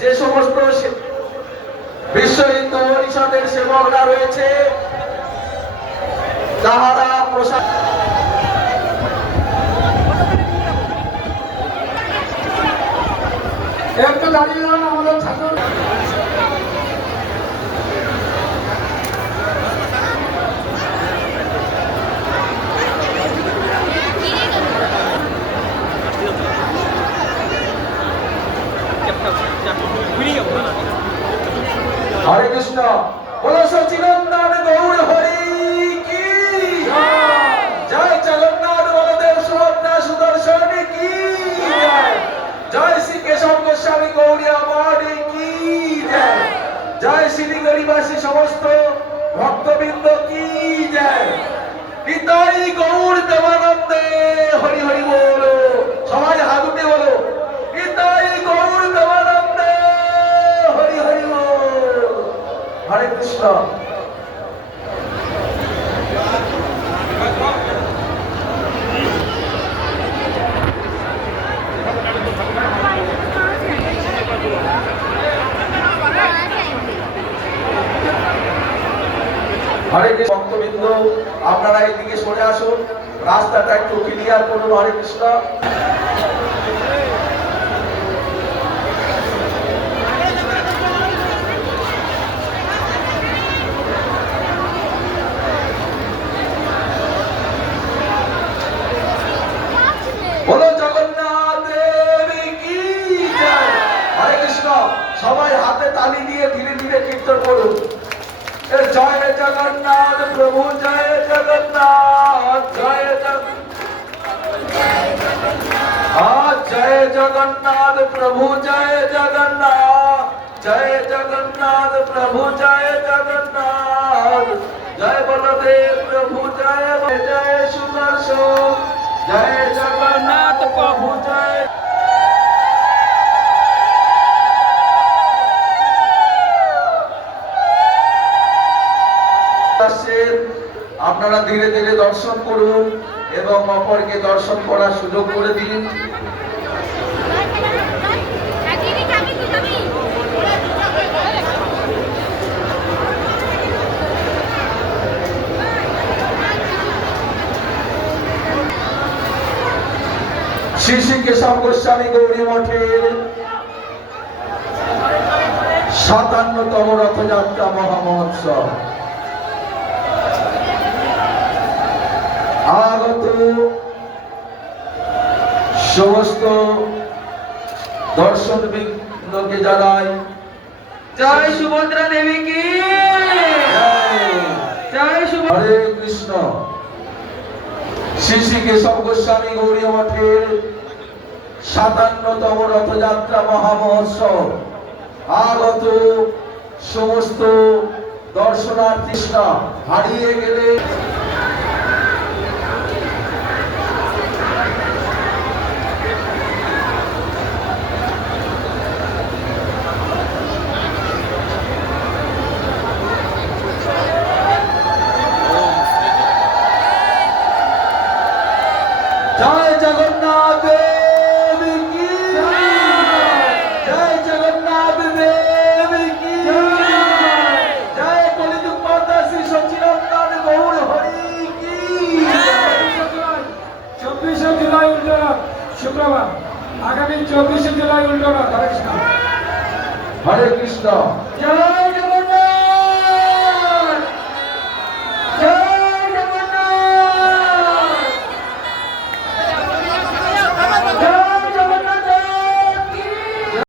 যে সমস্ত বিশ্ব হিন্দু পরিষদের সেবকরা রয়েছে তাহারা প্রসাদ একটু দাঁড়িয়ে যান আমাদের ঠাকুর हरे कृष्ण बोलो सच्चिदानंद गौर हरि की जय जगन्नाथ बलदेव सुभद्रा सुदर्शन की जय श्री केशव गोस्वामी गौड़िया माड़ी की जय श्री गरीबासी समस्त भक्तबिंद की जय निताई गौर देवानंदे हरि हरि बोलो सबाई हाथ उठे बोलो निताई गौर देवानंदे हरि हरि बोलो हरे कृष्ण हरे कृष्ण भक्तबिंद আপনারা এইদিকে সরে আসুন রাস্তাটা একটু ক্লিয়ার করুন হরে কৃষ্ণ बोलो जगन्नाथ देवी की जय हरे कृष्ण সবাই হাতে তালি দিয়ে ধীরে ধীরে কীর্তন করুন जय जगन्नाथ प्रभु जय जगन्नाथ जय जगन्नाथ प्रभु जय जगन्नाथ जय जगन्नाथ प्रभु जय जगन्नाथ जय बलदेव प्रभु जय जय सुदर्शन जय जगन्नाथ प्रभु जय আপনারা ধীরে ধীরে দর্শন করুন এবং অপরকে দর্শন করার সুযোগ করে দিন শ্রী শ্রী কেশব গোস্বামী গৌরী মঠের ৫৭তম রথযাত্রা মহামহোৎসব আগত সমস্ত দর্শন বৃন্দকে জানাই জয় সুভদ্রা দেবী কি জয় হরে কৃষ্ণ শ্রী শ্রী কেশব গোস্বামী গৌরী মঠের ৫৭তম রথযাত্রা মহামহোৎসব আগত সমস্ত দর্শনার্থীরা হারিয়ে গেলে जय जगन्नाथ देवी की जय जगन्नाथ देवी की जय कलियुग माता श्री सच्चिदानंद गौर हरि की 24 जुलाई उल्टा शुक्रवार आगामी 24 जुलाई उल्टा हरे कृष्ण जय जगन्नाथ जय